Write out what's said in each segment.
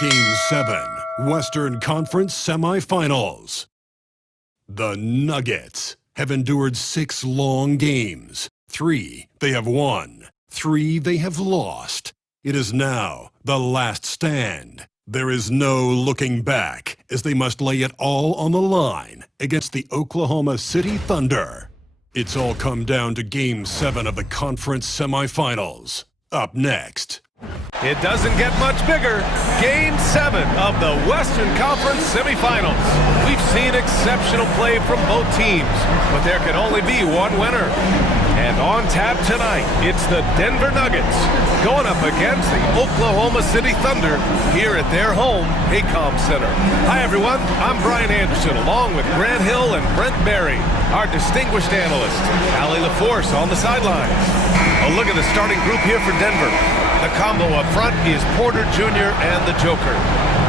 Game 7, Western Conference Semifinals. The Nuggets have endured 6 long games. 3 they have won, 3 they have lost. It is now the last stand. There is no looking back as they must lay it all on the line against the Oklahoma City Thunder. It's all come down to Game 7 of the conference semifinals. Up next. It doesn't get much bigger. Game 7 of the Western Conference Semifinals. We've seen exceptional play from both teams, but there can only be one winner. And on tap tonight, it's the Denver Nuggets going up against the Oklahoma City Thunder here at their home, Paycom Center. Hi, everyone. I'm Brian Anderson, along with Grant Hill and Brent Barry, our distinguished analysts. Allie LaForce on the sidelines. A look at the starting group here for Denver. The combo up front is Porter Jr. and the Joker.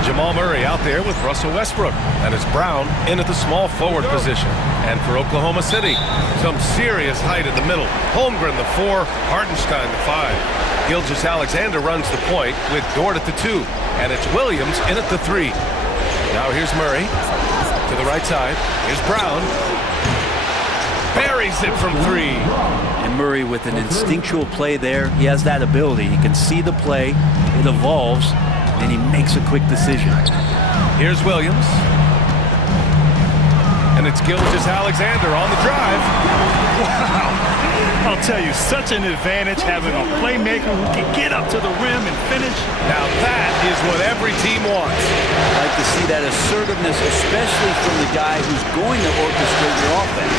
Jamal Murray out there with Russell Westbrook. And it's Brown in at the small forward position. And for Oklahoma City, some serious height in the middle. Holmgren the 4, Hartenstein the 5. Gilgeous-Alexander runs the point with Dort at the 2. And it's Williams in at the 3. Now here's Murray to the right side. Here's Brown. Buries it from 3. And Murray with an instinctual play there. He has that ability. He can see the play, it evolves, and he makes a quick decision. Here's Williams. And it's Gilgeous-Alexander on the drive. Wow. I'll tell you, such an advantage having a playmaker who can get up to the rim and finish. Now that is what every team wants. I like to see that assertiveness, especially from the guy who's going to orchestrate your offense.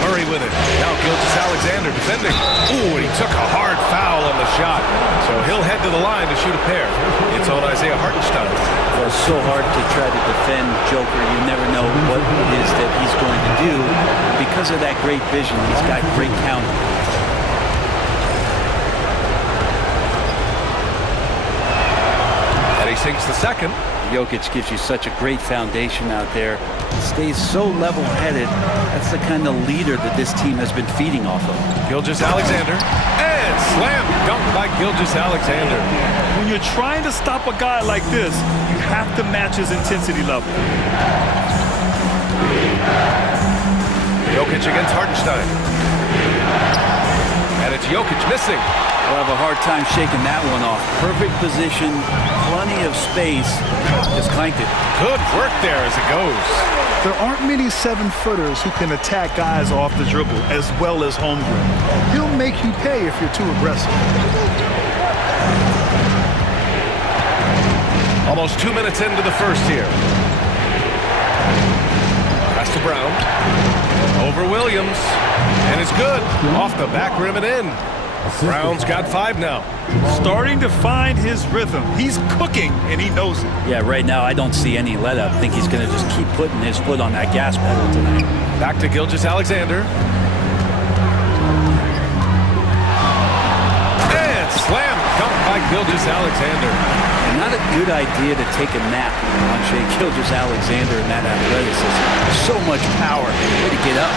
Murray with it. Now Gilgeous-Alexander defending. Ooh, and he took a hard foul on the shot. So he'll head to the line to shoot a pair. It's on Isaiah Hartenstein. Well, it's so hard to try to defend Joker. You never know what it is that he's going to do. Because of that great vision, he's got great counter. And he sinks the second. Jokic gives you such a great foundation out there. He stays so level-headed. That's the kind of leader that this team has been feeding off of. Gilgeous-Alexander. And slam dunk by Gilgeous-Alexander. When you're trying to stop a guy like this, you have to match his intensity level. Jokic against Hartenstein. And it's Jokic missing. We'll have a hard time shaking that one off. Perfect position, plenty of space. Just clanked it. Good work there as it goes. There aren't many 7-footers who can attack guys off the dribble as well as Holmgren. He'll make you pay if you're too aggressive. Almost 2 minutes into the first here. Pass to Brown. Over Williams. And it's good. Off the back rim and in. Brown's got 5 now. Starting to find his rhythm. He's cooking, and he knows it. Yeah, right now I don't see any let-up. I think he's going to just keep putting his foot on that gas pedal tonight. Back to Gilgeous-Alexander. And slam dunk by Gilgeous-Alexander. And not a good idea to take a nap on Shai Gilgeous-Alexander and that athleticism. So much power. Way to get up.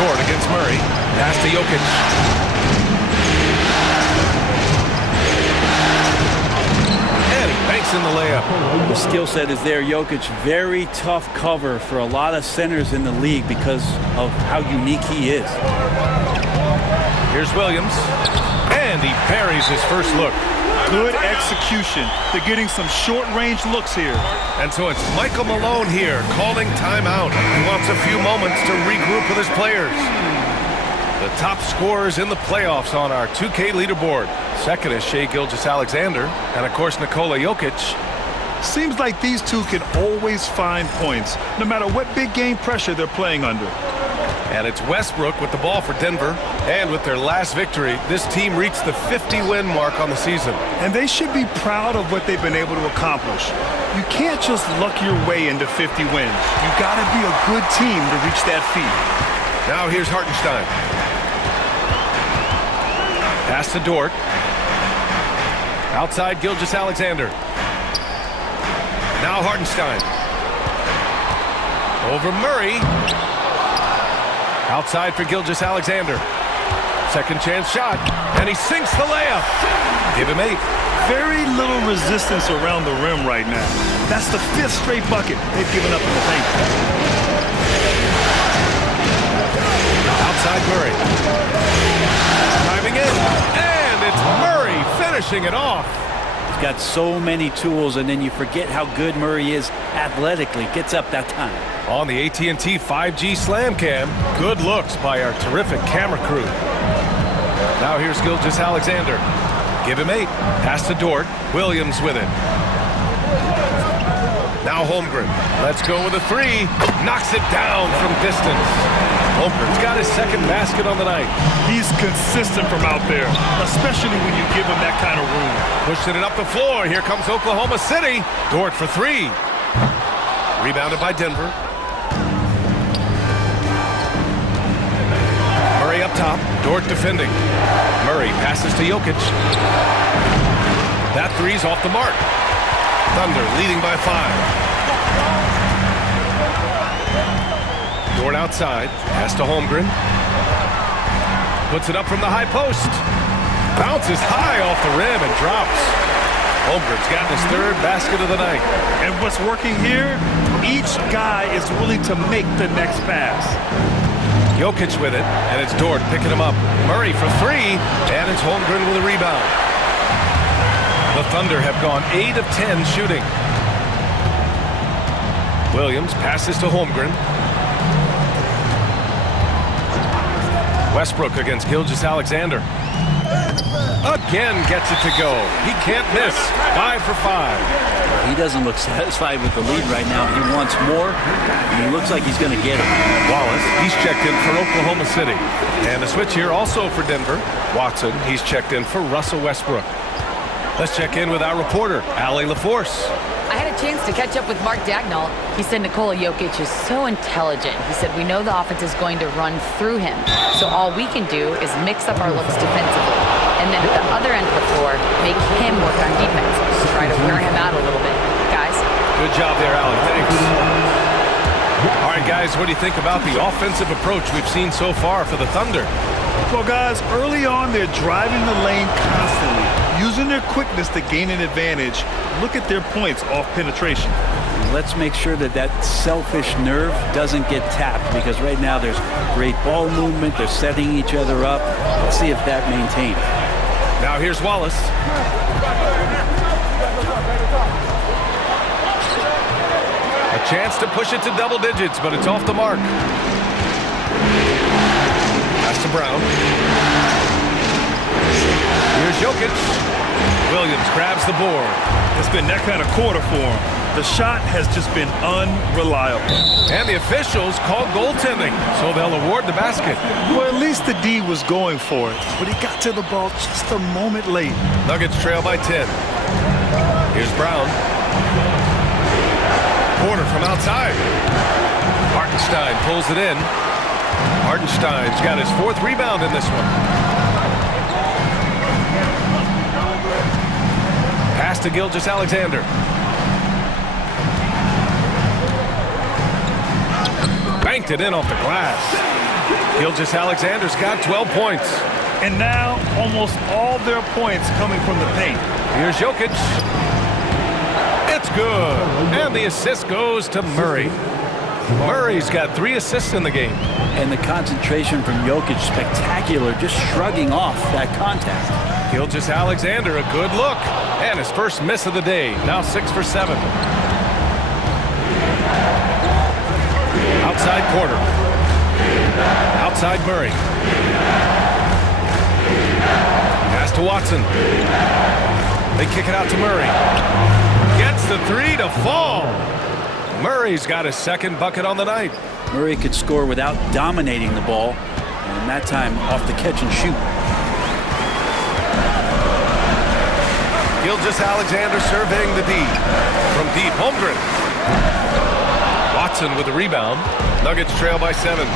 Dort against Murray. Pass to Jokic. And he banks in the layup. The skill set is there. Jokic, very tough cover for a lot of centers in the league because of how unique he is. Here's Williams. And he buries his first look. Good execution. They're getting some short-range looks here. And so it's Michael Malone here calling timeout. He wants a few moments to regroup with his players. The top scorers in the playoffs on our 2K leaderboard. Second is Shai Gilgeous-Alexander. And, of course, Nikola Jokic. Seems like these two can always find points, no matter what big game pressure they're playing under. And it's Westbrook with the ball for Denver. And with their last victory, this team reached the 50-win mark on the season. And they should be proud of what they've been able to accomplish. You can't just luck your way into 50 wins. You got to be a good team to reach that feat. Now here's Hartenstein. Pass to Dort. Outside Gilgeous-Alexander. Now Hartenstein. Over Murray. Outside for Gilgeous-Alexander. Second chance shot, and he sinks the layup. Give him 8. Very little resistance around the rim right now. That's the 5th straight bucket they've given up in the paint. Outside Murray. Driving in, and it's Murray finishing it off. He's got so many tools, and then you forget how good Murray is athletically. Gets up that time. On the AT&T 5G Slam Cam, good looks by our terrific camera crew. Now here's Gilgeous-Alexander. Give him 8. Pass to Dort. Williams with it. Now Holmgren. Let's go with a 3. Knocks it down from distance. Holmgren's got his second basket on the night. He's consistent from out there, especially when you give him that kind of room. Pushing it up the floor. Here comes Oklahoma City. Dort for 3. Rebounded by Denver. Murray up top. Dort defending. Murray passes to Jokic. That 3's off the mark. Thunder leading by 5. Dort outside. Pass to Holmgren. Puts it up from the high post. Bounces high off the rim and drops. Holmgren's gotten his 3rd basket of the night. And what's working here, each guy is willing to make the next pass. Jokic with it, and it's Dort picking him up. Murray for 3, and it's Holmgren with a rebound. The Thunder have gone 8 of 10 shooting. Williams passes to Holmgren. Westbrook against Gilgeous-Alexander. Again gets it to go. He can't miss. 5 for 5. He doesn't look satisfied with the lead right now. He wants more, and he looks like he's going to get it. Wallace, he's checked in for Oklahoma City. And a switch here also for Denver. Watson, he's checked in for Russell Westbrook. Let's check in with our reporter, Allie LaForce. I had a chance to catch up with Mark Dagnall. He said Nikola Jokic is so intelligent. He said we know the offense is going to run through him. So all we can do is mix up our looks defensively. And then at the other end of the floor, make him work on defense. Try to wear him out a little bit. Guys? Good job there, Allie. Thanks. All right, guys, what do you think about the offensive approach we've seen so far for the Thunder? Well, guys, early on, they're driving the lane constantly, using their quickness to gain an advantage. Look at their points off penetration. Let's make sure that that selfish nerve doesn't get tapped, because right now there's great ball movement. They're setting each other up. Let's see if that maintains. Now here's Wallace. A chance to push it to double digits, but it's off the mark. Pass to Brown. Here's Jokic. Williams grabs the board. It's been that kind of quarter for him. The shot has just been unreliable. And the officials call goaltending, so they'll award the basket. Well, at least the D was going for it, but he got to the ball just a moment late. Nuggets trail by 10. Here's Brown. Porter from outside. Hartenstein pulls it in. Hartenstein's got his 4th rebound in this one. Pass to Gilgeous-Alexander. Banked it in off the glass. Gilgeous-Alexander's got 12 points. And now almost all their points coming from the paint. Here's Jokic. It's good. And the assist goes to Murray. Murray's got 3 assists in the game. And the concentration from Jokic, spectacular, just shrugging off that contact. Gilgeous-Alexander, a good look. And his first miss of the day. Now 6 for 7. Outside Porter. Outside Murray. Pass to Watson. They kick it out to Murray. Gets the 3 to fall. Murray's got his 2nd bucket on the night. Murray could score without dominating the ball, and that time off the catch and shoot. Gilgeous-Alexander surveying the D. From deep, Holmgren. Watson with the rebound. Nuggets trail by 7.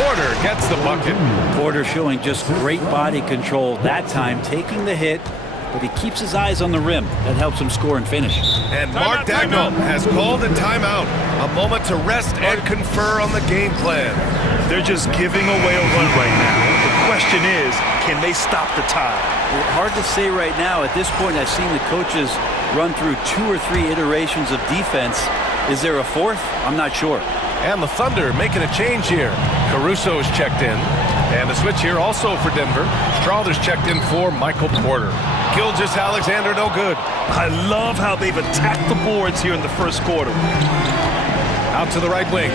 Porter gets the bucket. Porter showing just great body control that time, taking the hit but he keeps his eyes on the rim. That helps him score and finish. And Mark Dagnall has called a timeout. A moment to rest and confer on the game plan. They're just giving away a run right now. The question is, can they stop the tide? Hard to say right now. At this point, I've seen the coaches run through 2 or 3 iterations of defense. Is there a fourth? I'm not sure. And the Thunder making a change here. Caruso's checked in. And a switch here also for Denver. Strawther's checked in for Michael Porter. Gilgeous-Alexander no good. I love how they've attacked the boards here in the first quarter. Out to the right wing.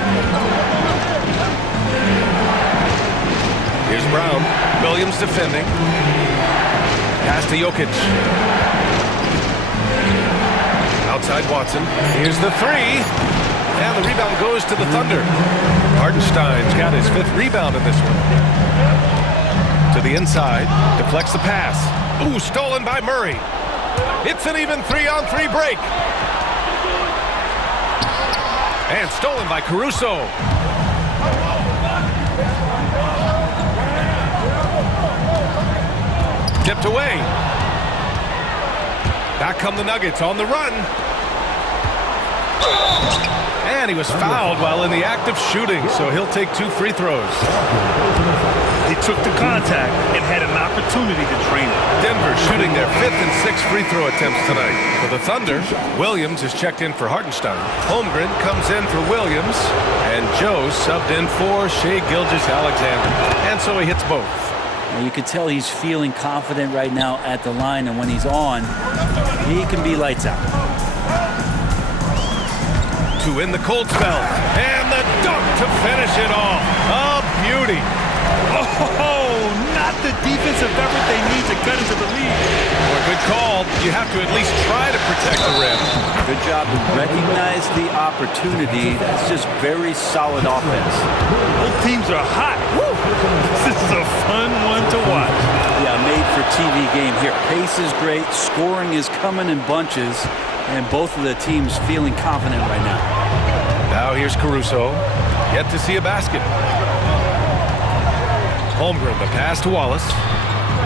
Here's Brown. Williams defending. Pass to Jokic. Outside Watson. Here's the three. And the rebound goes to the Thunder. Hartenstein's got his 5th rebound in this one. To the inside. Deflects the pass. Ooh, stolen by Murray. It's an even 3-on-3 break. And stolen by Caruso. Tipped away. Back come the Nuggets on the run. And he was fouled while in the act of shooting, so he'll take 2 free throws. They took the contact and had an opportunity to drain it. Denver shooting their 5th and 6th free throw attempts tonight. For the Thunder, Williams is checked in for Hartenstein. Holmgren comes in for Williams, and Joe subbed in for Shai Gilgeous-Alexander. And so he hits both. You can tell he's feeling confident right now at the line, and when he's on, he can be lights out. To in the cold spell, and the dunk to finish it off. A beauty. Oh, not the defensive effort they need to cut into the lead. Well, good call. You have to at least try to protect the rim. Good job to recognize the opportunity. That's just very solid offense. Both teams are hot. Woo! This is a fun one to watch. Yeah, made for TV game here. Pace is great. Scoring is coming in bunches. And both of the teams feeling confident right now. Now here's Caruso. Yet to see a basket. Holmgren, the pass to Wallace.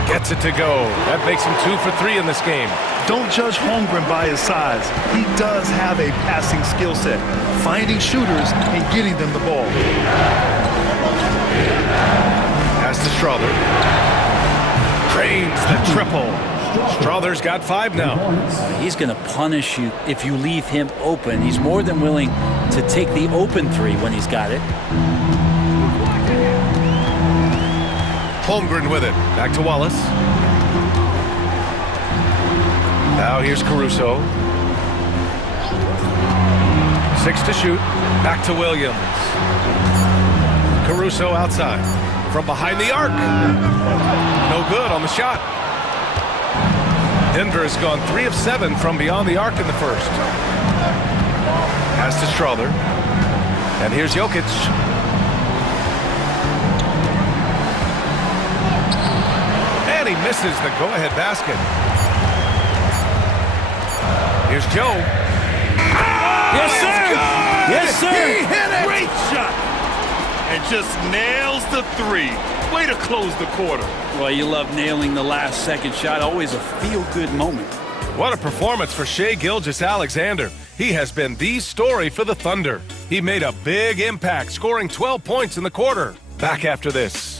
Gets it to go. That makes him 2 for 3 in this game. Don't judge Holmgren by his size. He does have a passing skill set, finding shooters and getting them the ball. Pass to Strawther. Drains the triple. Strawther's got 5 now. He's going to punish you if you leave him open. He's more than willing to take the open 3 when he's got it. Holmgren with it. Back to Wallace. Now here's Caruso. 6 to shoot. Back to Williams. Caruso outside. From behind the arc. No good on the shot. Denver has gone 3 of 7 from beyond the arc in the first. Pass to Strawther. And here's Jokic. And he misses the go-ahead basket. Here's Joe. Yes, sir! Yes, sir! He hit it! Great shot! And just nails the 3. Way to close the quarter. Well, you love nailing the last second shot. Always a feel-good moment. What a performance for Shai Gilgeous-Alexander. He has been the story for the Thunder. He made a big impact, scoring 12 points in the quarter. Back after this.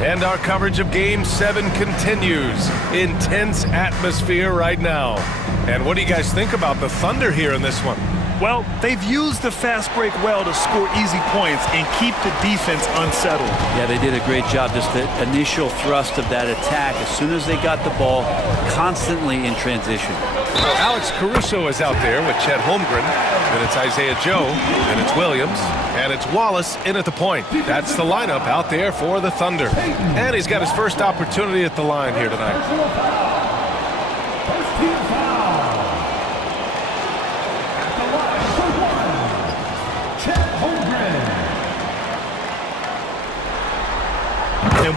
And our coverage of Game 7 continues. Intense atmosphere right now. And what do you guys think about the Thunder here in this one? Well, they've used the fast break well to score easy points and keep the defense unsettled. Yeah, they did a great job. Just the initial thrust of that attack, as soon as they got the ball, constantly in transition. Alex Caruso is out there with Chet Holmgren. Then it's Isaiah Joe. Then it's Williams. And it's Wallace in at the point. That's the lineup out there for the Thunder. And he's got his first opportunity at the line here tonight.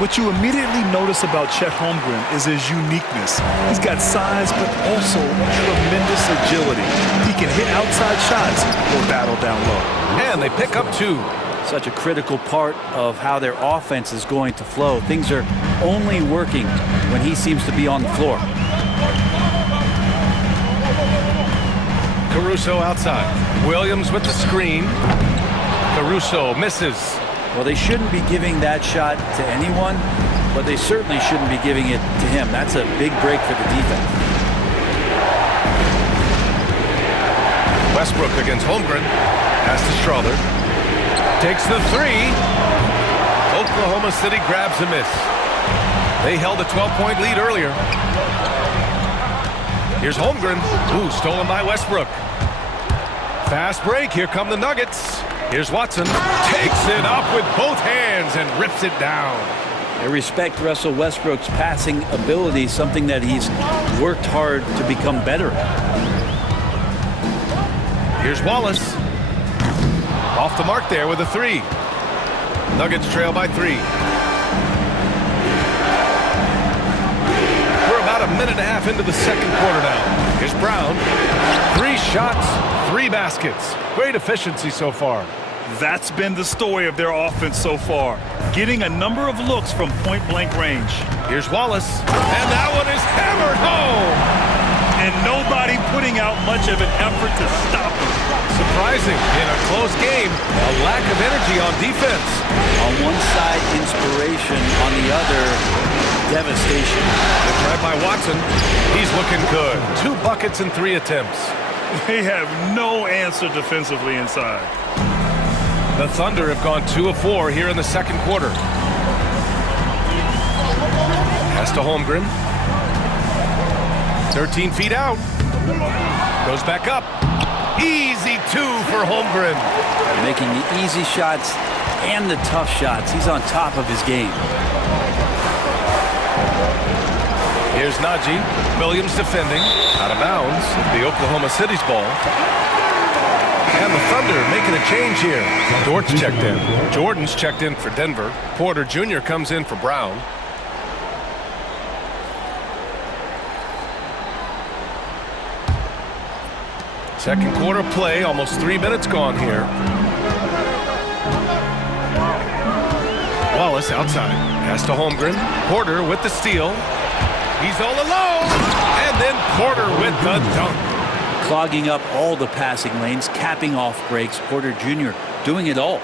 what you immediately notice about Chet Holmgren is his uniqueness. He's got size, but also tremendous agility. He can hit outside shots or battle down low. And they pick up 2. Such a critical part of how their offense is going to flow. Things are only working when he seems to be on the floor. Caruso outside. Williams with the screen. Caruso misses. Well, they shouldn't be giving that shot to anyone, but they certainly shouldn't be giving it to him. That's a big break for the defense. Westbrook against Holmgren. Pass to Strother. Takes the 3. Oklahoma City grabs a miss. They held a 12-point lead earlier. Here's Holmgren. Ooh, stolen by Westbrook. Fast break. Here come the Nuggets. Here's Watson. Takes it up with both hands and rips it down. I respect Russell Westbrook's passing ability, something that he's worked hard to become better at. Here's Wallace. Off the mark there with a 3. Nuggets trail by 3. We're about a minute and a half into the second quarter now. Here's Brown. 3 shots, 3 baskets. Great efficiency so far. That's been the story of their offense so far, getting a number of looks from point-blank range. Here's Wallace, and that one is hammered home. And nobody putting out much of an effort to stop him. Surprising, in a close game, a lack of energy on defense. On one side, inspiration. On the other, devastation. Good drive by Watson. He's looking good. 2 buckets in 3 attempts. They have no answer defensively inside. The Thunder have gone 2 of 4 here in the second quarter. Pass to Holmgren. 13 feet out. Goes back up. Easy 2 for Holmgren. Making the easy shots and the tough shots. He's on top of his game. Here's Najee. Williams defending. Out of bounds. The Oklahoma City's ball. And the Thunder making a change here. Dort's checked in. Jordan's checked in for Denver. Porter Jr. comes in for Brown. Second quarter play, almost 3 minutes gone here. Wallace outside. Pass to Holmgren. Porter with the steal. He's all alone. And then Porter with the dunk. Clogging up all the passing lanes, capping off breaks. Porter Jr. doing it all.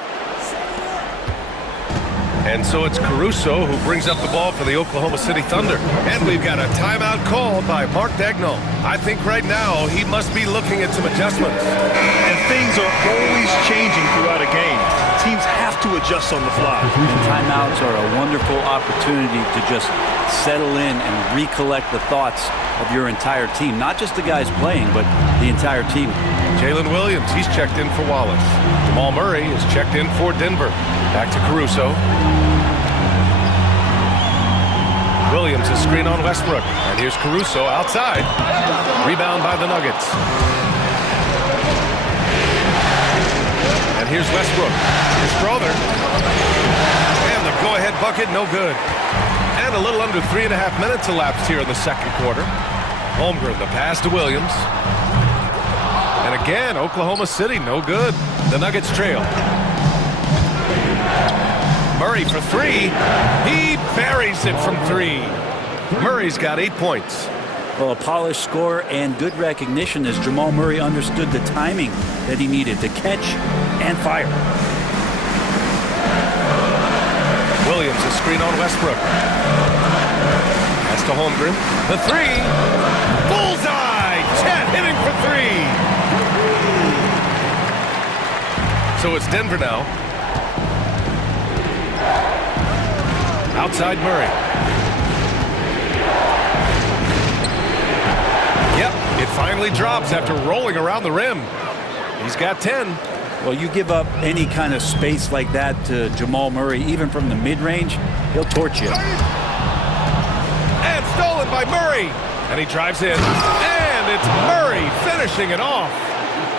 And so it's Caruso who brings up the ball for the Oklahoma City Thunder. And we've got a timeout called by Mark Daigneault. I think right now he must be looking at some adjustments. And things are always changing throughout a game. Teams have to adjust on the fly. And timeouts are a wonderful opportunity to just settle in and recollect the thoughts of your entire team. Not just the guys playing, but the entire team. Jalen Williams, he's checked in for Wallace. Jamal Murray is checked in for Denver. Back to Caruso. Williams is screen on Westbrook. And here's Caruso outside. Rebound by the Nuggets. And here's Westbrook. Here's Strother. And the go-ahead bucket, no good. And a little under 3.5 minutes elapsed here in the second quarter. Holmgren, the pass to Williams. And again, Oklahoma City, no good. The Nuggets trail. Murray for 3. He buries it from 3. Murray's got 8 points. Well, a polished score and good recognition as Jamal Murray understood the timing that he needed to catch and fire. Williams, a screen on Westbrook. Pass to Holmgren. The 3. Bullseye! Chet hitting for 3. So it's Denver now. Outside Murray. Yep, it finally drops after rolling around the rim. He's got 10. Well, you give up any kind of space like that to Jamal Murray, even from the mid-range, he'll torch you. And stolen by Murray. And he drives in. And it's Murray finishing it off.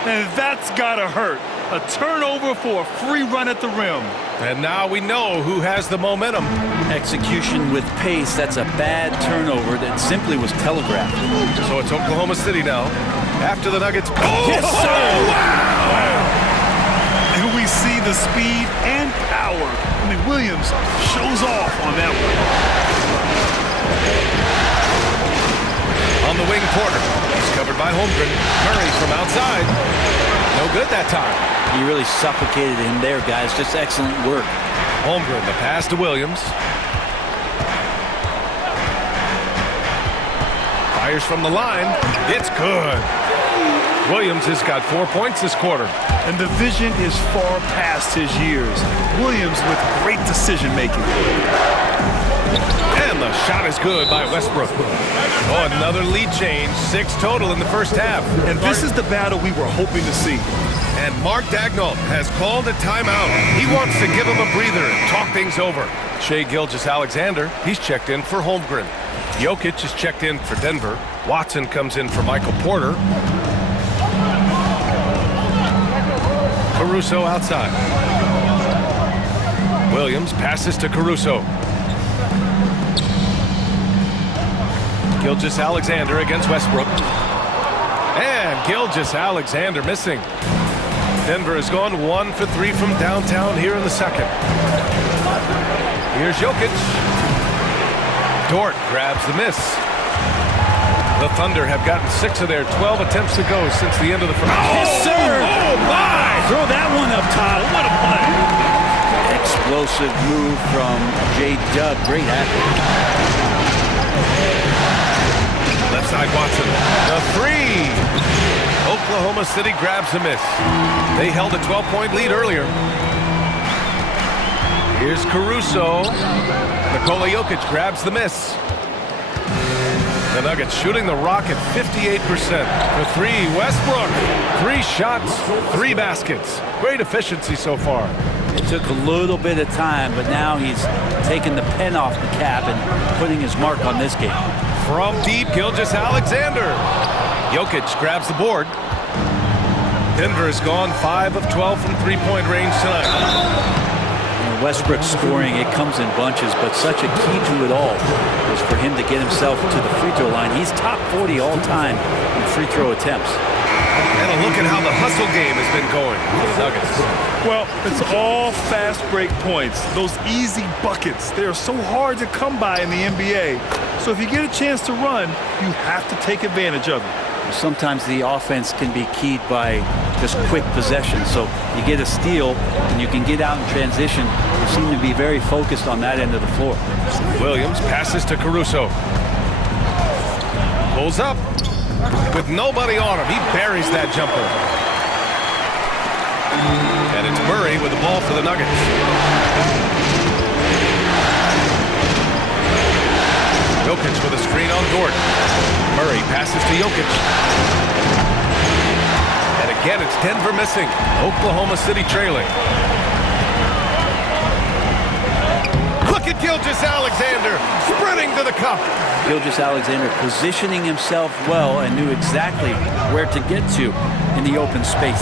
And that's gotta hurt. A turnover for a free run at the rim. And now we know who has the momentum. Execution with pace, that's a bad turnover that simply was telegraphed. So it's Oklahoma City now. After the Nuggets. Oh, yes, sir! Wow! And we see the speed and power. I mean, Williams shows off on that one. On the wing, Porter. He's covered by Holmgren. Murray from outside. No good that time. He really suffocated him there, guys. Just excellent work. Holmgren, the pass to Williams. Fires from the line. It's good. Williams has got 4 points this quarter. And the vision is far past his years. Williams with great decision-making. And the shot is good by Westbrook. Oh, another lead change. 6 total in the first half. And this is the battle we were hoping to see. And Mark Daigneault has called a timeout. He wants to give him a breather and talk things over. Shai Gilgeous-Alexander, he's checked in for Holmgren. Jokic is checked in for Denver. Watson comes in for Michael Porter. Caruso outside. Williams passes to Caruso. Gilgeous-Alexander against Westbrook. And Gilgeous-Alexander missing. Denver has gone 1 for 3 from downtown here in the second. Here's Jokic. Dort grabs the miss. The Thunder have gotten 6 of their 12 attempts to go since the end of the first. Yes, sir! Oh, my! Throw that one up top. What a play! Explosive move from J-Dub. Great athlete. Left side Watson. The 3. Oklahoma City grabs a miss. They held a 12-point lead earlier. Here's Caruso. Nikola Jokic grabs the miss. The Nuggets shooting the rock at 58%. For 3, Westbrook. 3 shots, 3 baskets. Great efficiency so far. It took a little bit of time, but now he's taking the pen off the cap and putting his mark on this game. From deep, Gilgeous-Alexander. Jokic grabs the board. Denver has gone 5 of 12 from three-point range tonight. Westbrook scoring, it comes in bunches, but such a key to it all is for him to get himself to the free throw line. He's top 40 all time in free throw attempts. And a look at how the hustle game has been going for the Nuggets. Well, it's all fast break points. Those easy buckets, they are so hard to come by in the NBA. So if you get a chance to run, you have to take advantage of it. Sometimes the offense can be keyed by just quick possession. So you get a steal and you can get out in transition. You seem to be very focused on that end of the floor. Williams passes to Caruso. Pulls up with nobody on him. He buries that jumper. And it's Murray with the ball for the Nuggets. Jokic with a screen on Dort. Murray passes to Jokic. And again, it's Denver missing. Oklahoma City trailing. Look at Gilgeous-Alexander sprinting to the cup. Gilgeous-Alexander positioning himself well and knew exactly where to get to in the open space.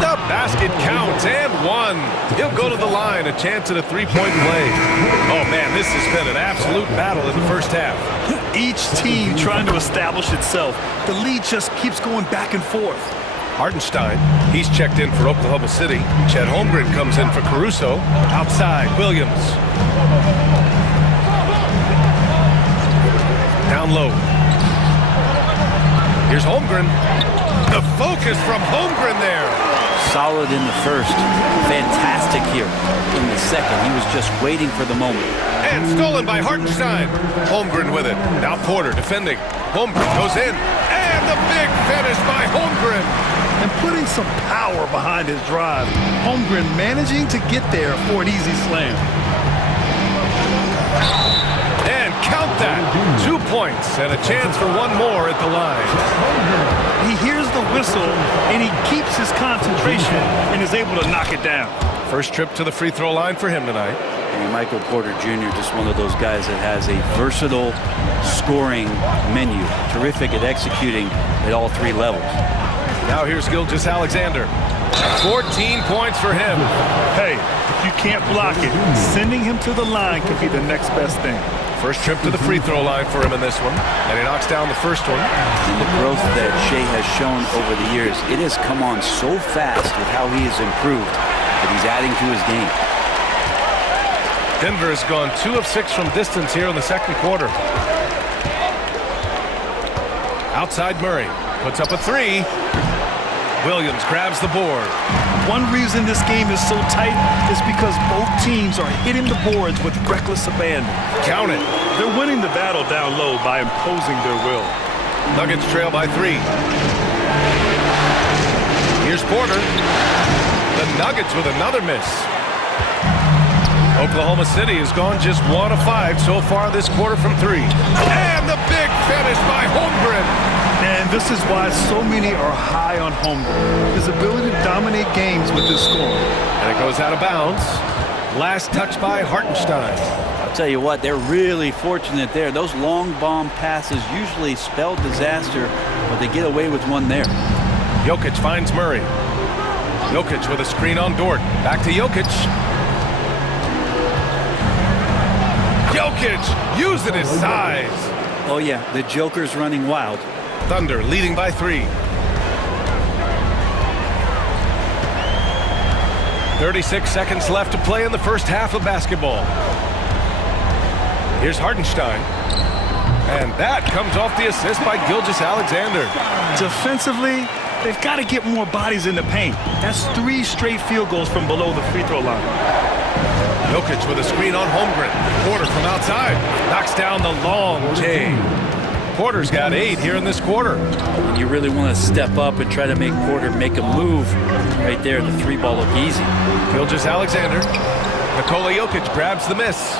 The basket counts and 1. He'll go to the line, a chance at a three-point play. Oh, man, this has been an absolute battle in the first half. Each team trying to establish itself. The lead just keeps going back and forth. Hartenstein, he's checked in for Oklahoma City. Chet Holmgren comes in for Caruso. Outside, Williams. Down low. Here's Holmgren. The focus from Holmgren there. Solid in the first. Fantastic here in the second. He was just waiting for the moment. And stolen by Hartenstein. Holmgren with it. Now Porter defending. Holmgren goes in. And the big finish by Holmgren. And putting some power behind his drive. Holmgren managing to get there for an easy slam. And count that. 2 points and a chance for one more at the line. He hears the whistle and he keeps his concentration and is able to knock it down. First trip to the free throw line for him tonight. And Michael Porter Jr., just one of those guys that has a versatile scoring menu. Terrific at executing at all 3 levels. Now here's Gilgeous-Alexander. 14 points for him. Hey, if you can't block it, sending him to the line could be the next best thing. First trip to the free throw line for him in this one, and he knocks down the first one. And the growth that Shea has shown over the years, it has come on so fast with how he has improved that he's adding to his game. Denver has gone 2 of 6 from distance here in the second quarter. Outside Murray, puts up a 3. Williams grabs the board. One reason this game is so tight is because both teams are hitting the boards with reckless abandon. Count it. They're winning the battle down low by imposing their will. Nuggets trail by 3. Here's Porter. The Nuggets with another miss. Oklahoma City has gone just 1 of 5 so far this quarter from 3. And the big finish by Holmgren. And this is why so many are high on Holmgren. His ability to dominate games with his scoring. And it goes out of bounds. Last touch by Hartenstein. I'll tell you what, they're really fortunate there. Those long bomb passes usually spell disaster, but they get away with one there. Jokic finds Murray. Jokic with a screen on Dort. Back to Jokic. Jokic using his size. Oh yeah, the Joker's running wild. Thunder leading by 3. 36 seconds left to play in the first half of basketball. Here's Hartenstein. And that comes off the assist by Gilgeous-Alexander. Defensively, they've got to get more bodies in the paint. That's 3 straight field goals from below the free throw line. Jokic with a screen on Holmgren. Porter from outside. Knocks down the long J. Porter's got 8 here in this quarter. And you really want to step up and try to make Porter make a move. Right there, the 3-ball look easy. Gilgeous-Alexander. Nikola Jokic grabs the miss.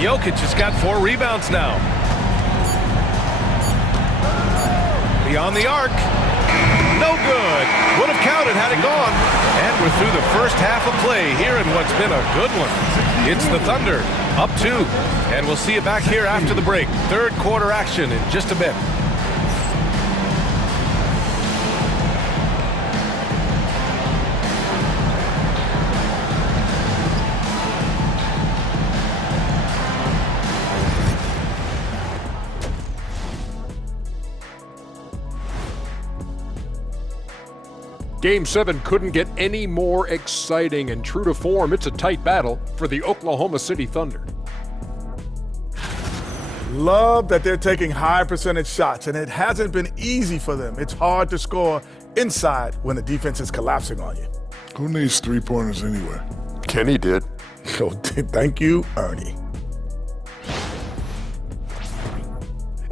Jokic has got 4 rebounds now. Beyond the arc. No good. Would have counted had it gone. And we're through the first half of play here in what's been a good one. It's the Thunder up 2. And we'll see you back here after the break. Third quarter action in just a bit. Game 7 couldn't get any more exciting, and true to form, it's a tight battle for the Oklahoma City Thunder. Love that they're taking high percentage shots, and it hasn't been easy for them. It's hard to score inside when the defense is collapsing on you. Who needs 3-pointers anyway? Kenny did. So thank you, Ernie.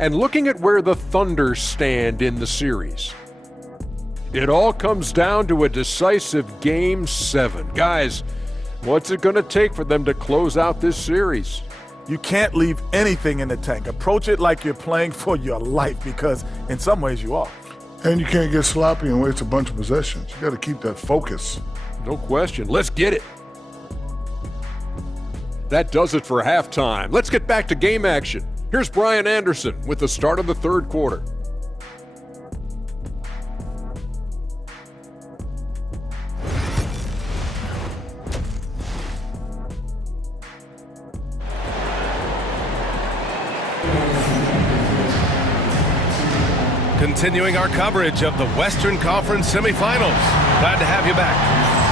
And looking at where the Thunder stand in the series, it all comes down to a decisive Game 7. Guys, what's it going to take for them to close out this series? You can't leave anything in the tank. Approach it like you're playing for your life, because in some ways you are. And you can't get sloppy and waste a bunch of possessions. You got to keep that focus. No question. Let's get it. That does it for halftime. Let's get back to game action. Here's Brian Anderson with the start of the third quarter. Continuing our coverage of the Western Conference Semifinals. Glad to have you back.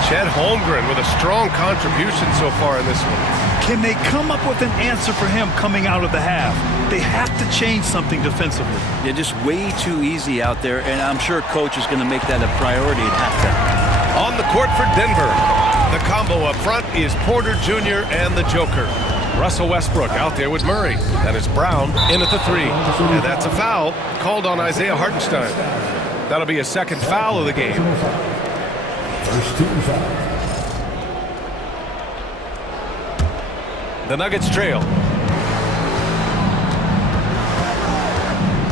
Chet Holmgren with a strong contribution so far in this one. Can they come up with an answer for him coming out of the half? They have to change something defensively. They're just way too easy out there, and I'm sure Coach is going to make that a priority at halftime. On the court for Denver, the combo up front is Porter Jr. and the Joker. Russell Westbrook out there with Murray. That is Brown in at the 3. And that's a foul called on Isaiah Hartenstein. That'll be a second foul of the game. First team foul. The Nuggets trail.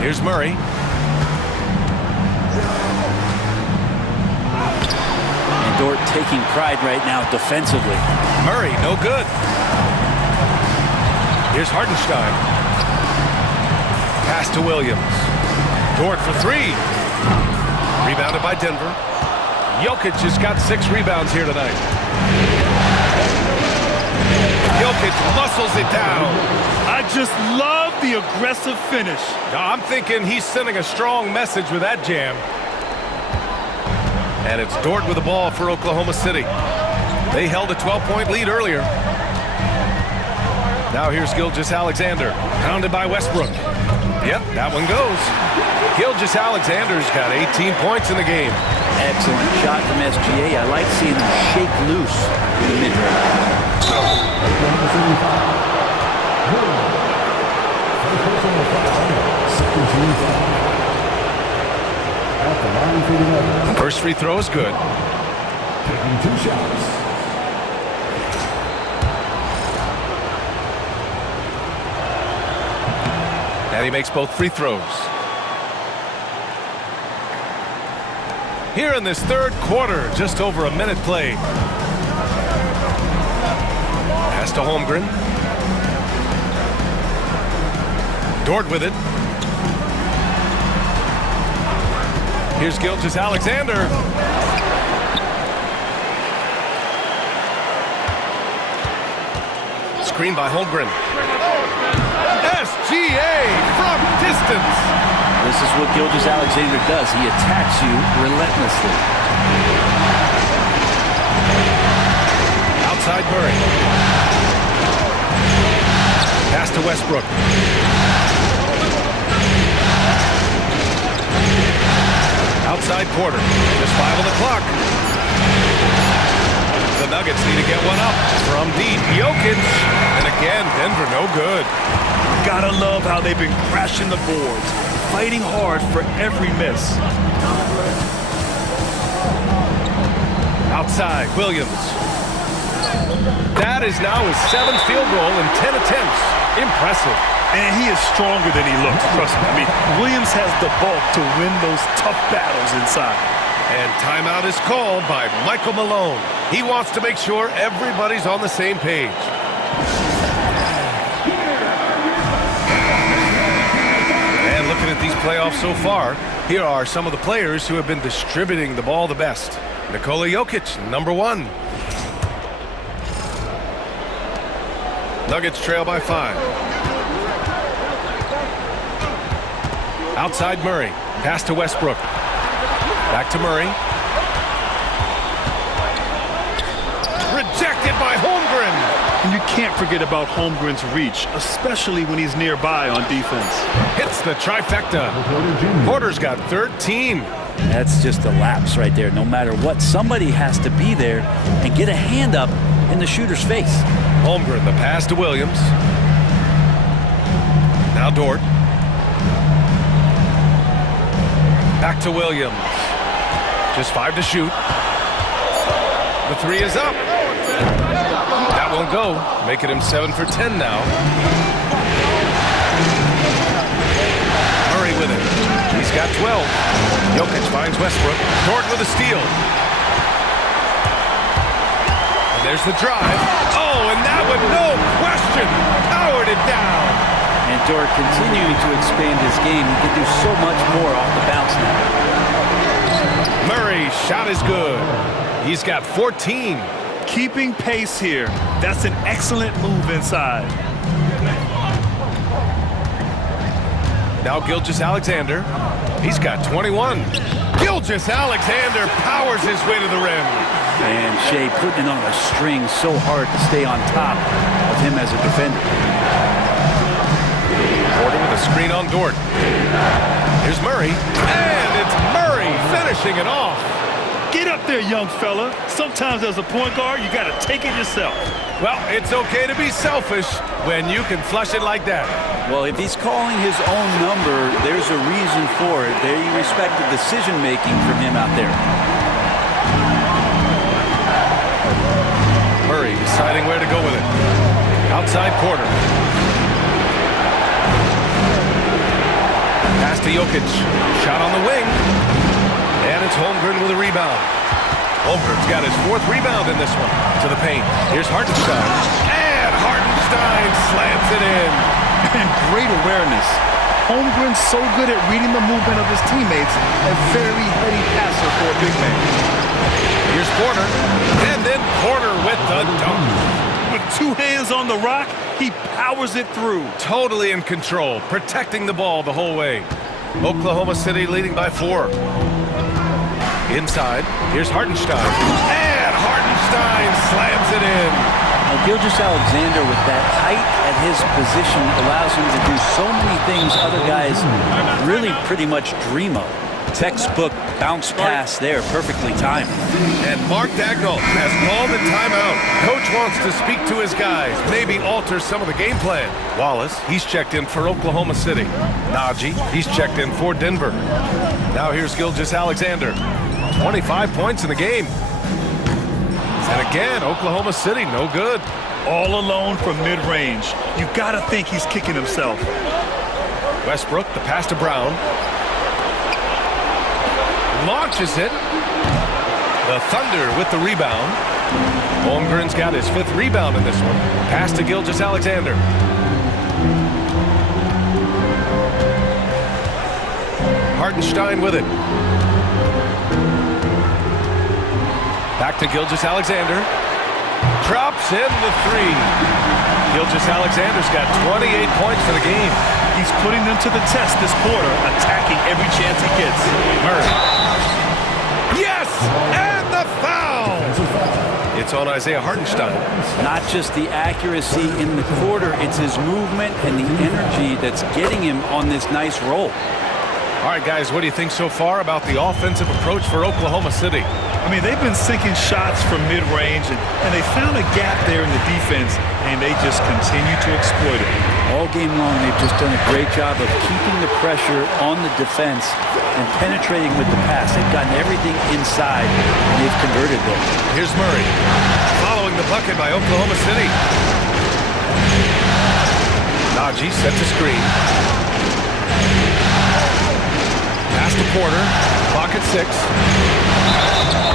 Here's Murray. And Dort taking pride right now defensively. Murray, no good. Here's Hartenstein. Pass to Williams. Dort for 3. Rebounded by Denver. Jokic has got 6 rebounds here tonight. Jokic muscles it down. I just love the aggressive finish. Now, I'm thinking he's sending a strong message with that jam. And it's Dort with the ball for Oklahoma City. They held a 12-point lead earlier. Now here's Gilgeous-Alexander, pounded by Westbrook. Yep, that one goes. Gilgeous-Alexander's got 18 points in the game. Excellent shot from SGA. I like seeing him shake loose in the mid-range. First free throw is good. Taking 2 shots. And he makes both free throws. Here in this third quarter, just over a minute played. Pass to Holmgren. Dort with it. Here's Gilgeous-Alexander. Screen by Holmgren. SGA from distance. This is what Gilgeous-Alexander does. He attacks you relentlessly. Outside Murray. Pass to Westbrook. Outside Porter. Just 5 on the clock. The Nuggets need to get one up from deep. Jokic. And again, Denver no good. Gotta love how they've been crashing the boards, fighting hard for every miss. Outside, Williams. That is now his 7th field goal in 10 attempts. Impressive. And he is stronger than he looks, trust me. I mean, Williams has the bulk to win those tough battles inside. And timeout is called by Michael Malone. He wants to make sure everybody's on the same page. And looking at these playoffs so far, here are some of the players who have been distributing the ball the best. Nikola Jokic, number 1. Nuggets trail by 5. Outside Murray. Pass to Westbrook. Back to Murray. Rejected by Holmgren. And you can't forget about Holmgren's reach, especially when he's nearby on defense. Hits the trifecta. Porter's got 13. That's just a lapse right there. No matter what, somebody has to be there and get a hand up in the shooter's face. Holmgren, the pass to Williams. Now Dort. Back to Williams. Just 5 to shoot. The 3 is up. That won't go. Making him 7 for 10 now. Murray with it. He's got 12. Jokic finds Westbrook. Dort with a steal. And there's the drive. Oh, and that one, no question, powered it down. And Dort continuing to expand his game. He can do so much more off the bounce now. Murray's shot is good. He's got 14. Keeping pace here. That's an excellent move inside. Now Gilgeous-Alexander. He's got 21. Gilgeous-Alexander powers his way to the rim. And Shea putting it on a string so hard to stay on top of him as a defender. Porter with a screen on Dort. Here's Murray. And it's Murray finishing it off. Get up there, young fella. Sometimes as a point guard, you got to take it yourself. Well, it's okay to be selfish when you can flush it like that. Well, if he's calling his own number, there's a reason for it. They respect the decision-making from him out there. Murray deciding where to go with it. Outside Porter. Pass to Jokic. Shot on the wing. And it's Holmgren with a rebound. Holmgren's got his 4th rebound in this one. To the paint. Here's Hartenstein. And Hartenstein slams it in. And great awareness. Holmgren's so good at reading the movement of his teammates. A very heady passer for a big man. Here's Porter. And then Porter with the dunk. With 2 hands on the rock, he powers it through. Totally in control, protecting the ball the whole way. Oklahoma City leading by 4. Inside, here's Hartenstein. And Hartenstein slams it in. Now, Gilgeous-Alexander, with that height at his position, allows him to do so many things other guys really pretty much dream of. Textbook bounce pass there, perfectly timed. And Mark Dagnall has called a timeout. Coach wants to speak to his guys, maybe alter some of the game plan. Wallace, he's checked in for Oklahoma City. Najee, he's checked in for Denver. Now here's Gilgeous-Alexander. 25 points in the game. And again, Oklahoma City, no good. All alone from mid-range. You gotta think he's kicking himself. Westbrook, the pass to Brown. Launches it. The Thunder with the rebound. Holmgren's got his 5th rebound in this one. Pass to Gilgeous-Alexander. Hartenstein with it. Back to Gilgeous-Alexander. Drops in the 3. Gilgeous-Alexander's got 28 points for the game. He's putting them to the test this quarter, attacking every chance he gets. Murray. Yes! And the foul! It's on Isaiah Hartenstein. Not just the accuracy in the quarter, it's his movement and the energy that's getting him on this nice roll. All right, guys, what do you think so far about the offensive approach for Oklahoma City? I mean, they've been sinking shots from mid-range, and they found a gap there in the defense, and they just continue to exploit it. All game long, they've just done a great job of keeping the pressure on the defense and penetrating with the pass. They've gotten everything inside, and they've converted there. Here's Murray, following the bucket by Oklahoma City. Najee set the screen. Pass to Porter, clock at 6.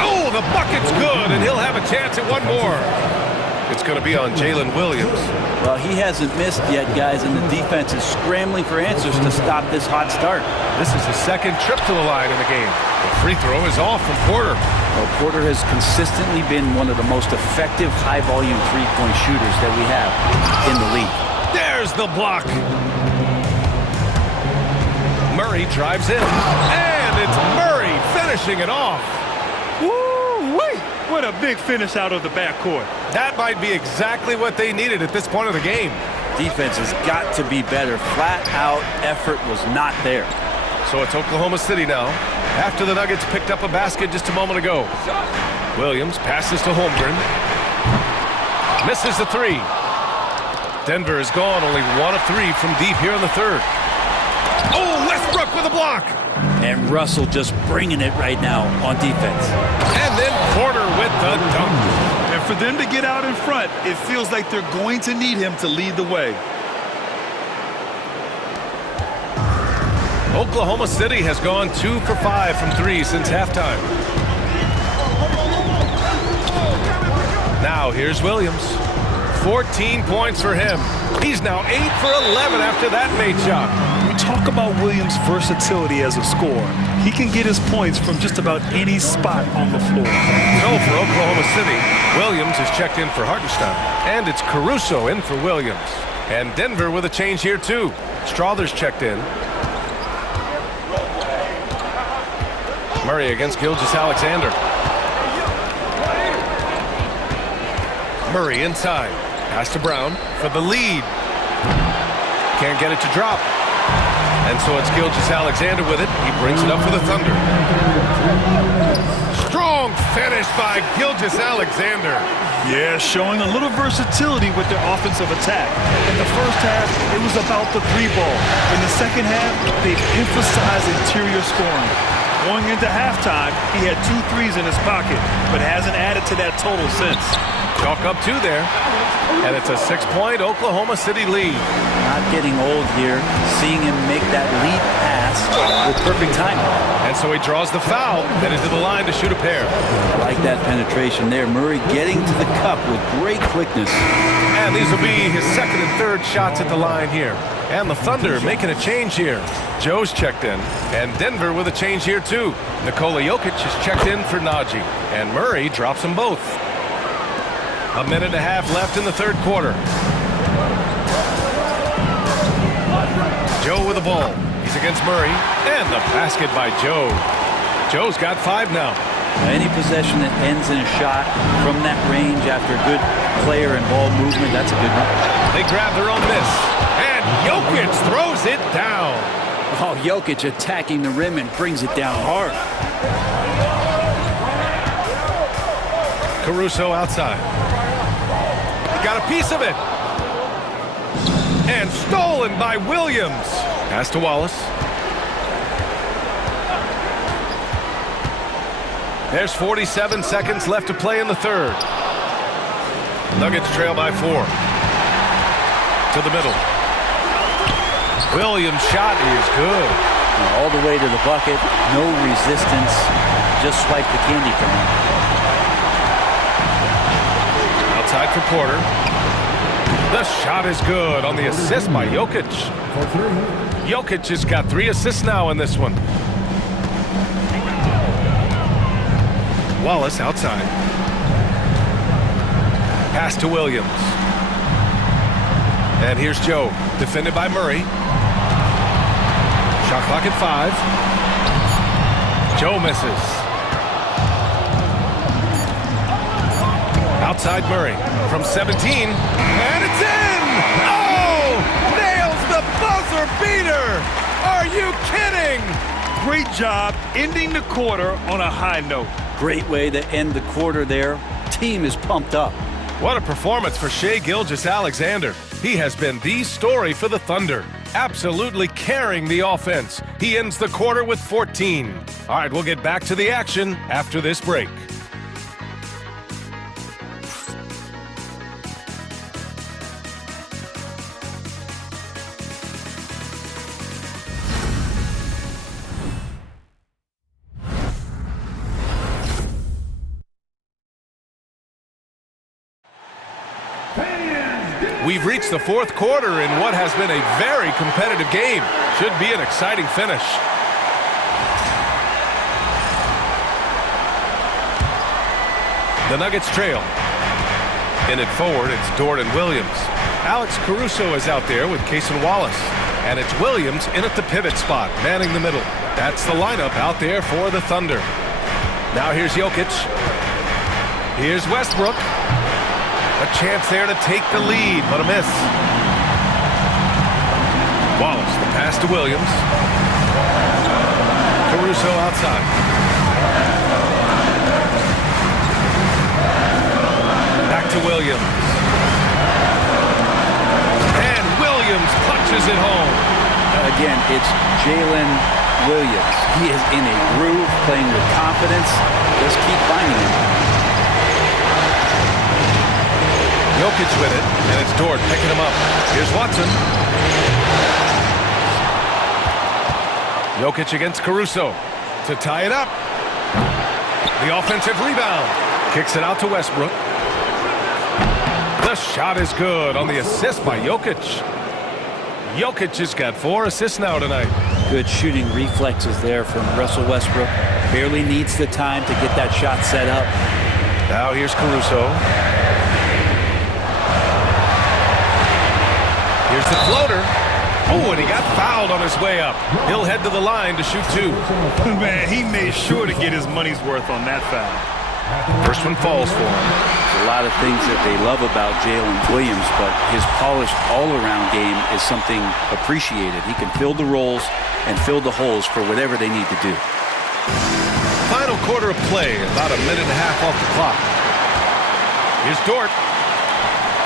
Oh, the bucket's good, and he'll have a chance at one more. It's going to be on Jalen Williams. Well, he hasn't missed yet, guys, and the defense is scrambling for answers to stop this hot start. This is his 2nd trip to the line in the game. The free throw is off from Porter. Well, Porter has consistently been one of the most effective high-volume three-point shooters that we have in the league. There's the block. Murray drives in, and it's Murray finishing it off. Woo-wee! What a big finish out of the backcourt. That might be exactly what they needed at this point of the game. Defense has got to be better. Flat-out effort was not there. So it's Oklahoma City now, after the Nuggets picked up a basket just a moment ago. Williams passes to Holmgren. Misses the 3. Denver is gone, only 1 of 3 from deep here in the 3rd. Oh, Westbrook with a block. And Russell just bringing it right now on defense. And then Porter with the dunk. And for them to get out in front, it feels like they're going to need him to lead the way. Oklahoma City has gone 2 for 5 from 3 since halftime. Now here's Williams. 14 points for him. He's now 8 for 11 after that made shot. We talk about Williams' versatility as a scorer. He can get his points from just about any spot on the floor. So for Oklahoma City, Williams is checked in for Hartenstein. And it's Caruso in for Williams. And Denver with a change here too. Strother's checked in. Murray against Gilgeous-Alexander. Murray inside. Pass to Brown for the lead. Can't get it to drop. And so it's Gilgeous-Alexander with it. He brings it up for the Thunder. Strong finish by Gilgeous-Alexander. Yeah, showing a little versatility with their offensive attack. In the first half, it was about the 3 ball. In the second half, they've emphasized interior scoring. Going into halftime, he had 2 threes in his pocket, but hasn't added to that total since. Chalk up 2 there. And it's a 6-point Oklahoma City lead. Not getting old here. Seeing him make that lead pass pass with perfect timing. And so he draws the foul, headed to the line to shoot a pair. I like that penetration there. Murray getting to the cup with great quickness. And these will be his second and third shots at the line here. And the Thunder making a change here. Joe's checked in, and Denver with a change here too. Nikola Jokic is checked in for Najee, and Murray drops them both. A minute and a half left in the third quarter. Joe with the ball. He's against Murray, and the basket by Joe. Joe's got 5 now. Any possession that ends in a shot from that range after good player and ball movement, that's a good one. They grab their own miss, and Jokic throws it down. Oh, Jokic attacking the rim and brings it down hard. Caruso outside. Got a piece of it. And stolen by Williams. Pass to Wallace. There's 47 seconds left to play in the third. Nuggets trail by 4. To the middle. Williams' shot is good. All the way to the bucket. No resistance. Just swipe the candy from him. Outside for Porter. The shot is good on the assist by Jokic. Jokic has got 3 assists now in this one. Wallace outside. Pass to Williams. And here's Joe, defended by Murray. Shot clock at 5. Joe misses. Outside Murray from 17. And it's in! Oh! Nails the buzzer beater! Are you kidding? Great job ending the quarter on a high note. Great way to end the quarter there. Team is pumped up. What a performance for Shai Gilgeous-Alexander. He has been the story for the Thunder. Absolutely carrying the offense. He ends the quarter with 14. All right, we'll get back to the action after this break. We've reached the fourth quarter in what has been a very competitive game. Should be an exciting finish. The Nuggets trail. In it forward, it's Dort and Williams. Alex Caruso is out there with Cason Wallace. And it's Williams in at the pivot spot, manning the middle. That's the lineup out there for the Thunder. Now here's Jokic. Here's Westbrook. A chance there to take the lead, but a miss. Wallace, the pass to Williams. Caruso outside. Back to Williams. And Williams punches it home. Again, it's Jalen Williams. He is in a groove, playing with confidence. Just keep finding him. Jokic with it, and it's Dort picking him up. Here's Watson. Jokic against Caruso to tie it up. The offensive rebound. Kicks it out to Westbrook. The shot is good on the assist by Jokic. Jokic has got 4 assists now tonight. Good shooting reflexes there from Russell Westbrook. Barely needs the time to get that shot set up. Now here's Caruso. Here's the floater. Oh, and he got fouled on his way up. He'll head to the line to shoot 2. Man, he made sure to get his money's worth on that foul. First one falls for him. There's a lot of things that they love about Jalen Williams, but his polished all-around game is something appreciated. He can fill the roles and fill the holes for whatever they need to do. Final quarter of play, about a minute and a half off the clock. Here's Dort.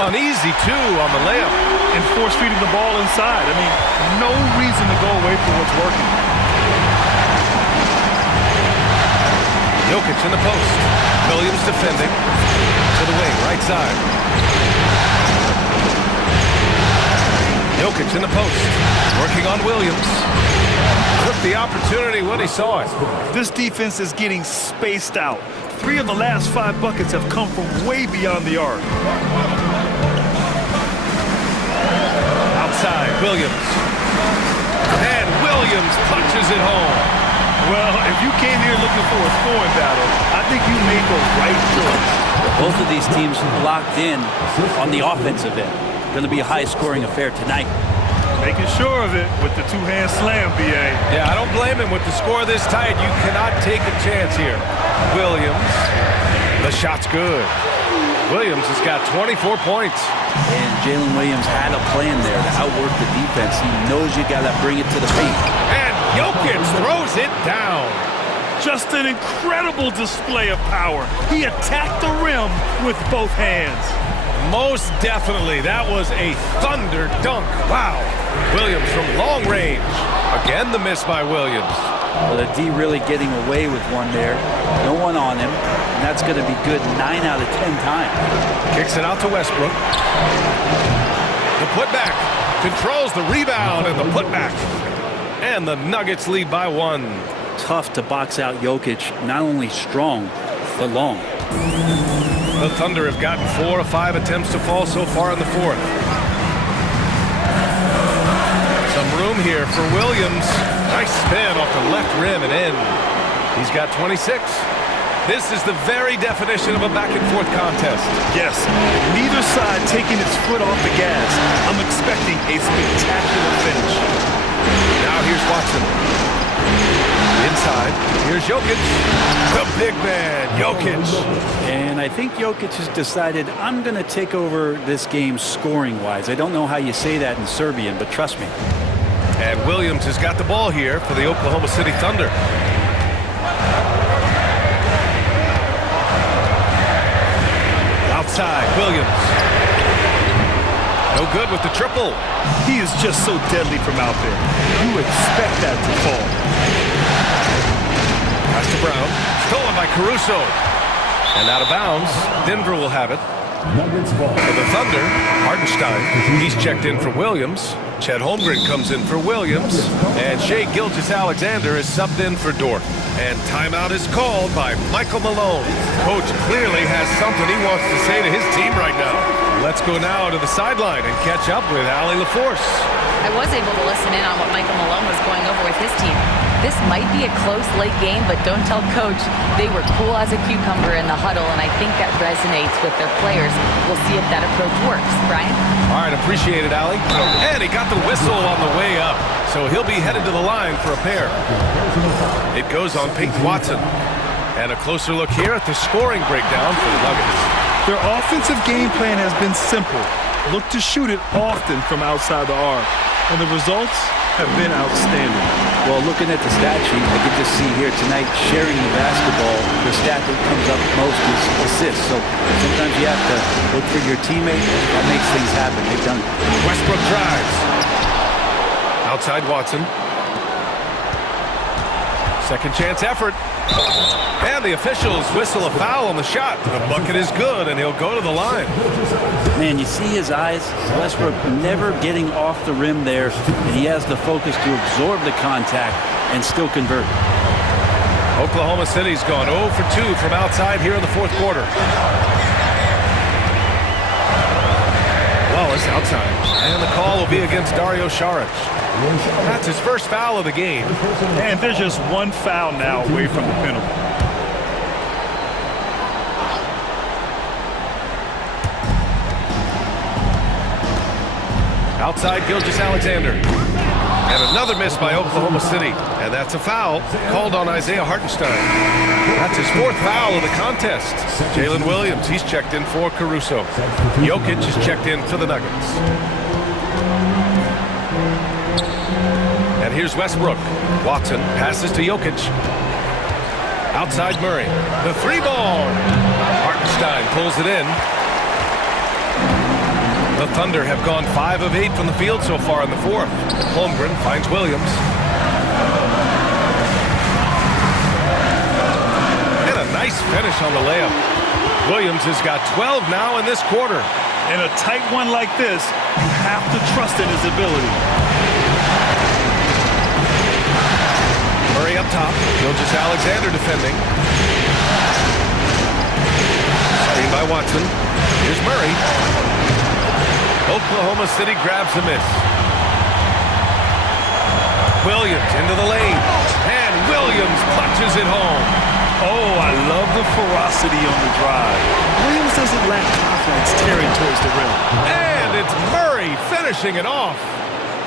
An easy 2 on the layup. And force feeding the ball inside. I mean, no reason to go away from what's working. Jokic in the post. Williams defending. To the wing, right side. Jokic in the post. Working on Williams. Took the opportunity when he saw it. This defense is getting spaced out. 3 of the last 5 buckets have come from way beyond the arc. Outside, Williams. And Williams punches it home. Well, if you came here looking for a scoring battle, I think you made the right choice. Both of these teams locked in on the offensive end. Going to be a high-scoring affair tonight. Making sure of it with the 2-hand slam, B.A. Yeah, I don't blame him. With the score this tight, you cannot take a chance here. Williams, the shot's good. Williams has got 24 points. And Jalen Williams had a plan there to outwork the defense. He knows you got to bring it to the paint. And Jokic throws it down. Just an incredible display of power. He attacked the rim with both hands. Most definitely. That was a thunder dunk. Wow. Williams from long range. Again, the miss by Williams. Well, the D really getting away with one there. No one on him. And that's going to be good 9 out of 10 times. Kicks it out to Westbrook. The putback. Controls the rebound and the putback. And the Nuggets lead by 1. Tough to box out Jokic. Not only strong, but long. The Thunder have gotten 4 of 5 attempts to fall so far in the 4th. Some room here for Williams. Nice spin off the left rim and in. He's got 26. This is the very definition of a back-and-forth contest. Yes, neither side taking its foot off the gas. I'm expecting a spectacular finish. Now here's Watson. Inside, here's Jokic. The big man, Jokic. And I think Jokic has decided, I'm going to take over this game scoring-wise. I don't know how you say that in Serbian, but trust me. And Williams has got the ball here for the Oklahoma City Thunder. Outside, Williams. No good with the triple. He is just so deadly from out there. You expect that to fall. Pass to Brown. Stolen by Caruso. And out of bounds. Denver will have it. For the Thunder, Hartenstein. He's checked in for Williams. Chet Holmgren comes in for Williams. And Shai Gilgeous-Alexander is subbed in for Dort. And timeout is called by Michael Malone. Coach clearly has something he wants to say to his team right now. Let's go now to the sideline and catch up with Allie LaForce. I was able to listen in on what Michael Malone was going over with his team. This might be a close late game, but don't tell Coach. They were cool as a cucumber in the huddle, and I think that resonates with their players. We'll see if that approach works. Brian? All right, appreciate it, Allie. And he got the whistle on the way up, so he'll be headed to the line for a pair. It goes on Peyton Watson. And a closer look here at the scoring breakdown for the Nuggets. Their offensive game plan has been simple. Look to shoot it often from outside the arc. And the results have been outstanding. Well, looking at the stat sheet, I can just see here tonight, sharing the basketball, the stat that comes up most is assists. So sometimes you have to look for your teammate. That makes things happen. They've done it. Westbrook drives. Outside Watson. Second chance effort. And the officials whistle a foul on the shot. The bucket is good, and he'll go to the line. Man, you see his eyes. Westbrook never getting off the rim there, and he has the focus to absorb the contact and still convert. Oklahoma City's gone 0 for 2 from outside here in the 4th quarter. Wallace outside. And the call will be against Dario Saric. That's his first foul of the game. And there's just one foul now away from the penalty. Outside Gilgeous-Alexander. And another miss by Oklahoma City. And that's a foul called on Isaiah Hartenstein. That's his 4th foul of the contest. Jalen Williams, he's checked in for Caruso. Jokic is checked in for the Nuggets. And here's Westbrook. Watson passes to Jokic. Outside Murray. The 3-ball. Hartenstein pulls it in. The Thunder have gone 5 of 8 from the field so far in the 4th. Holmgren finds Williams. And a nice finish on the layup. Williams has got 12 now in this quarter. In a tight one like this, you have to trust in his ability. Murray up top. Gilgeous-Alexander defending. Screen by Watson. Here's Murray. Oklahoma City grabs the miss. Williams into the lane. And Williams punches it home. Oh, I love the ferocity on the drive. Williams doesn't lack confidence tearing towards the rim. And it's Murray finishing it off.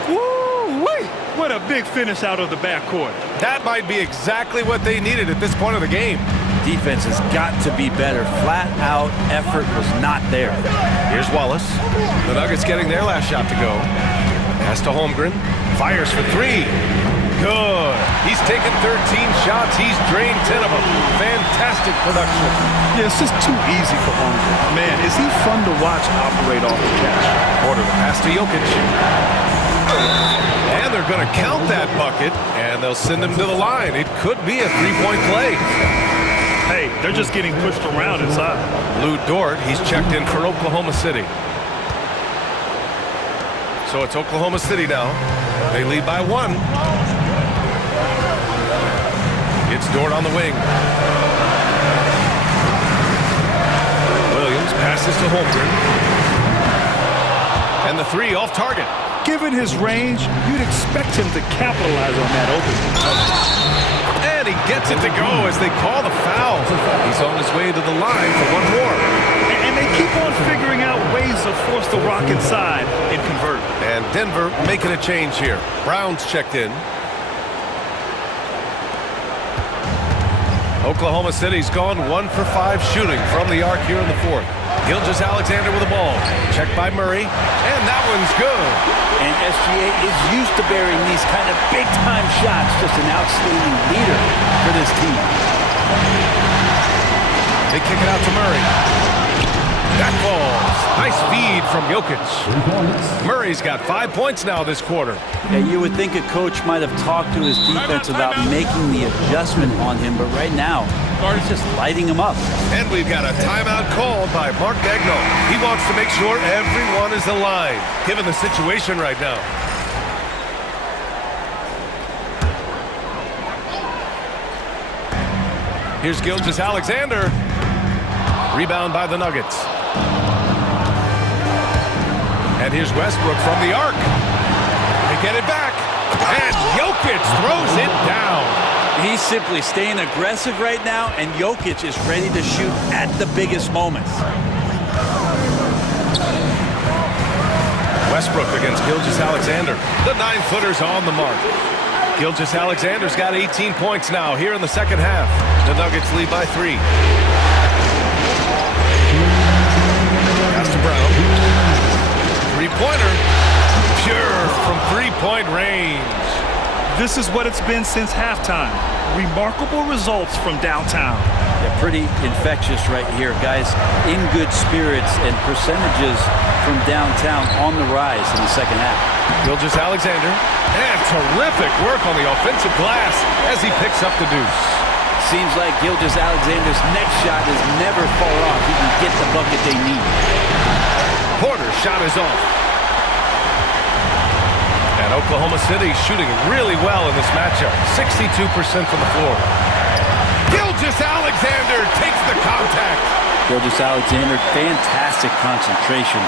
Woo-wee! What a big finish out of the backcourt. That might be exactly what they needed at this point of the game. Defense has got to be better. Flat out effort was not there. Here's Wallace. The Nuggets getting their last shot to go. Pass to Holmgren. Fires for three. Good. He's taken 13 shots. He's drained 10 of them. Fantastic production. Yeah, it's just too easy for Holmgren. Man, is he fun to watch operate off the catch. Order the pass to Jokic. And they're going to count that bucket, and they'll send him to the line. It could be a three-point play. Hey, they're just getting pushed around inside. Lou Dort, he's checked in for Oklahoma City. So it's Oklahoma City now. They lead by one. It's Dort on the wing. Williams passes to Holmgren. And the three off target. Given his range, you'd expect him to capitalize on that opening. And he gets it to go as they call the foul. He's on his way to the line for one more. And they keep on figuring out ways to force the Rock inside and convert. And Denver making a change here. Brown's checked in. Oklahoma City's gone 1 for 5 shooting from the arc here in the fourth. Gilgeous-Alexander with the ball. Checked by Murray. And that one's good. And SGA is used to burying these kind of big-time shots. Just an outstanding leader for this team. They kick it out to Murray. That falls. Nice feed from Jokic. Murray's got 5 points now this quarter. And you would think a coach might have talked to his defense about making the adjustment on him, but right now, he's just lighting him up. And we've got a timeout called by Mark Daigneault. He wants to make sure everyone is aligned, given the situation right now. Here's Gilgeous-Alexander. Rebound by the Nuggets. And here's Westbrook from the arc. They get it back. And Jokic throws it down. He's simply staying aggressive right now, and Jokic is ready to shoot at the biggest moments. Westbrook against Gilgeous-Alexander. The 9-footer's on the mark. Gilgeous-Alexander's got 18 points now here in the second half. The Nuggets lead by 3. Pass to Brown. Three-pointer. Pure from three-point range. This is what it's been since halftime. Remarkable results from downtown. Yeah, pretty infectious right here, guys. In good spirits and percentages from downtown on the rise in the second half. Gilgeous-Alexander. And terrific work on the offensive glass as he picks up the deuce. Seems like Gilgeous-Alexander's next shot is never far off. He can get the bucket they need. Porter's shot is off. And Oklahoma City shooting really well in this matchup. 62% from the floor. Gilgeous-Alexander takes the contact. Gilgeous-Alexander, fantastic concentration.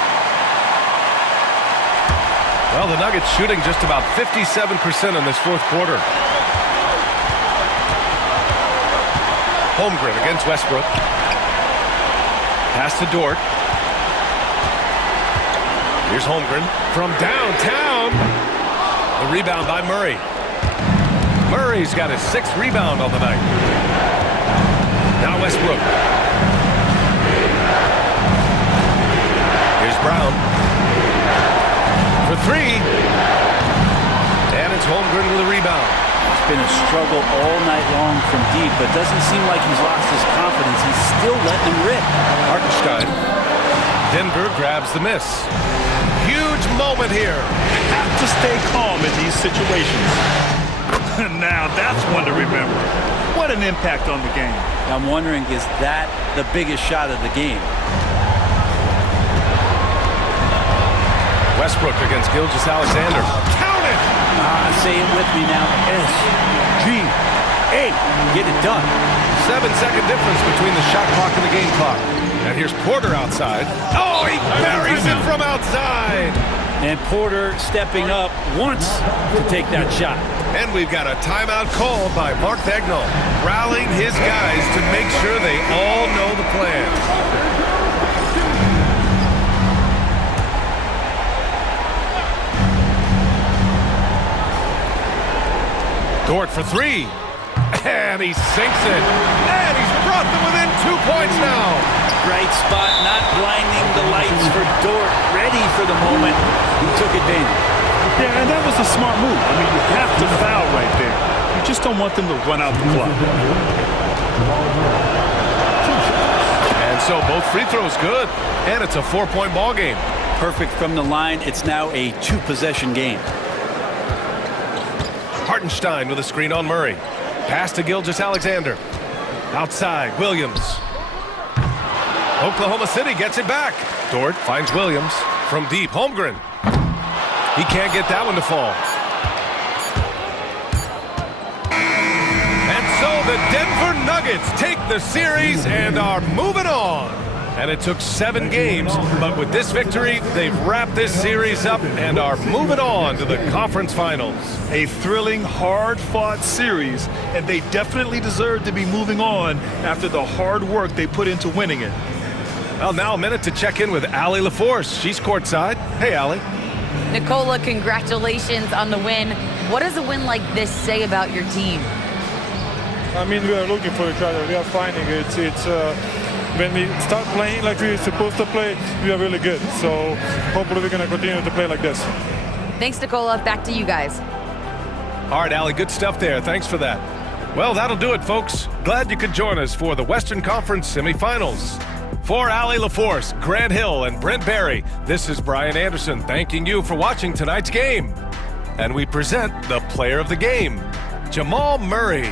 Well, the Nuggets shooting just about 57% in this fourth quarter. Holmgren against Westbrook. Pass to Dort. Here's Holmgren from downtown. The rebound by Murray. Murray's got his 6th rebound on the night. Now Westbrook. Here's Brown. For 3. And it's Holmgren with a rebound. It's been a struggle all night long from deep, but doesn't seem like he's lost his confidence. He's still letting him rip. Hartenstein. Denver grabs the miss. Huge moment here. You have to stay calm in these situations. Now that's one to remember. What an impact on the game. I'm wondering, is that the biggest shot of the game? Westbrook against Gilgeous-Alexander. Count it! Say it with me now. SG. Hey, get it done. 7-second difference between the shot clock and the game clock. And here's Porter outside. Oh, he buries it from outside. And Porter stepping up once to take that shot. And we've got a timeout called by Mark Dagnall, rallying his guys to make sure they all know the plan. Dort for three. And he sinks it. And he's brought them within 2 points now. Right spot, not blinding the lights for Dort. Ready for the moment. He took advantage. Yeah, and that was a smart move. I mean, you have to foul right there. You just don't want them to run out the clock. And so both free throws good. And it's a 4-point ball game. Perfect from the line. It's now a 2-possession game. Hartenstein with a screen on Murray. Pass to Gilgeous-Alexander. Outside, Williams. Oklahoma City gets it back. Dort finds Williams. From deep, Holmgren. He can't get that one to fall. And so the Denver Nuggets take the series and are moving on. And it took 7 games, but with this victory, they've wrapped this series up and are moving on to the conference finals. A thrilling, hard-fought series, and they definitely deserve to be moving on after the hard work they put into winning it. Well, now a minute to check in with Allie LaForce. She's courtside. Hey, Allie. Nicola, congratulations on the win. What does a win like this say about your team? I mean, we are looking for each other. We are finding it. When we start playing like we're supposed to play, we are really good. So hopefully we're going to continue to play like this. Thanks, Nicola. Back to you guys. All right, Allie, good stuff there. Thanks for that. Well, that'll do it, folks. Glad you could join us for the Western Conference Semifinals. For Allie LaForce, Grant Hill, and Brent Barry, this is Brian Anderson thanking you for watching tonight's game. And we present the player of the game, Jamal Murray.